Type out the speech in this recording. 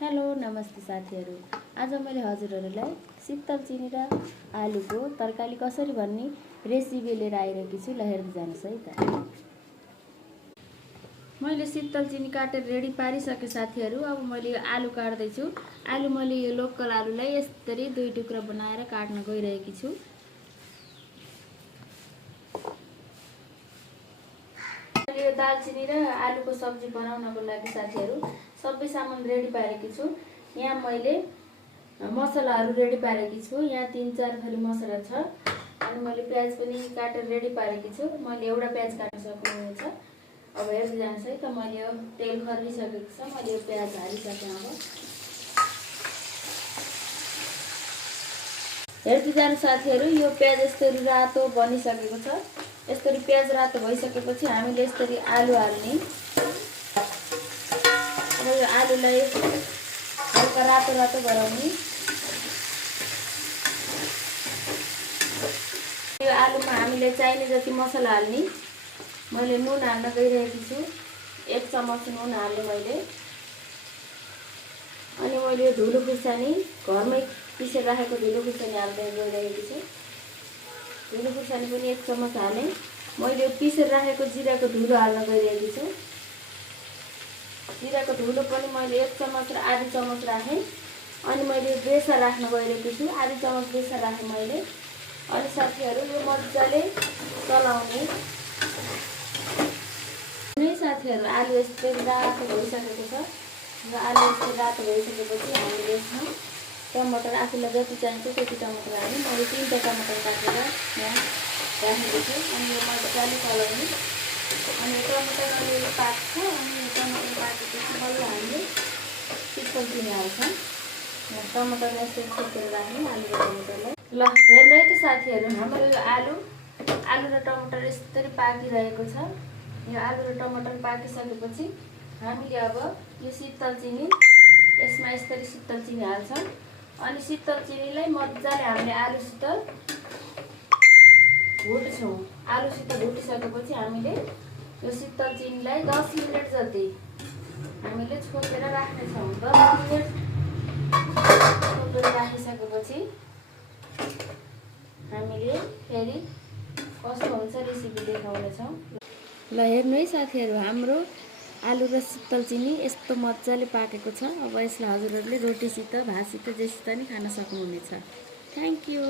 Hello नमस्ते साथीहरू। आज मैले हजुरहरूलाई शीतल चिनी र आलुको तरकारी कसरी बन्ने रेसिपी लिएर आइरहेकी छु। ल हेर्दै जानुस् है त। मैले शीतल चिनी काटेर रेडी पारिसके साथीहरू। अब मैले यो आलु काट्दै छु। आलु मैले यो लोकल आलुलाई यसरी दुई टुक्रा बनाएर काट्न गइरहेकी छु। मैले यो दालचिनी र आलुको सब्जी बनाउनको लागि साथीहरू सबै सामान रेडी पारेकी छु। यहाँ मैले मसलाहरू रेडी पारेकी छु। यहाँ 3-4 थरी मसला छ। अनि मैले प्याज पनि काटेर रेडी पारेकी छु। मैले एउटा प्याज काट्न सक्नुहुन्छ। अब हेर्दै जानुस् है त। मैले यो तेल खरिसकेको छ। मैले यो प्याज हालिसकेँ। अब हेर्दै जानु साथीहरू। यो प्याज यसरी रातो बनिसकेको छ। यसरी प्याज रातो भइसकेपछि हामीले यसरी आलु हाल्ने। अब यो आलुलाई हल्का रातो रातो गराउने। यो आलुमा हामीले चाहिने जति मसला हाल्ने। मैले नुन हाल्न गइरहेकी छु। 1 चम्मच नुन हालेँ मैले। अनि मैले यो धुलो खुर्सानी घरमै पिसेर राखेको धुलो खुर्सानी हाल्दै गइरहेकी छु। धुलो खुर्सानी पनि 1 चम्मच हालेँ। मैले यो पिसेर राखेको जिराको धुलो हाल्न गइरहेकी छु। जिराको धुलो पनि मैले 1 चम्मच र आधी चम्मच राखेँ। अनि मैले बेसार राख्न गइरहेकी छु। आधी चम्मच बेसार राखेँ मैले। अनि साथीहरू यो मजाले चलाउने। साथीहरू आलु यस्तै रातो भइसकेको छ। र आलु यस्तै रातो भइसकेपछि हामीले यसमा टमाटर आफूलाई जति चाहिन्छ त्यति टमाटर हाल्ने। मैले 3टा टमाटर काटेर यहाँ राखेको छु। अनि यो मजाले चलाउने। अनि यो टमाटर अलिअलि पाक्छ। अनि यो टमाटर पाकेपछि बल्ल हामीले शीतल चिनी हाल्छ। टमाटर यस्तै छुटेर राख्ने आलु र टमाटरलाई। ल हेर्नु है त साथीहरू। हाम्रो यो आलु र टमाटर यसरी पाकिरहेको छ। यो आलु र टमाटर पाकिसकेपछि हामीले अब यो शीतल चिनी यसमा यसरी शीतल चिनी हाल्छ। अनि शीतल चिनीलाई मजाले हामीले आलुसित भुट्छौँ। आलुसित भुटिसकेपछि हामीले यो शीतल चिनीलाई 10 मिनेट जति हामीले छोपेर राख्नेछौँ। 10 मिनेट छोपेर राखिसकेपछि हामीले फेरि कस्तो हुन्छ रेसिपी देखाउनेछौँ। ल हेर्नु है साथीहरू। हाम्रो आलु र शीतल चिनी यस्तो मजाले पाकेको छ। अब यसलाई हजुरहरूले रोटीसित भातसित जेसित नि खान सक्नुहुनेछ। Thank you.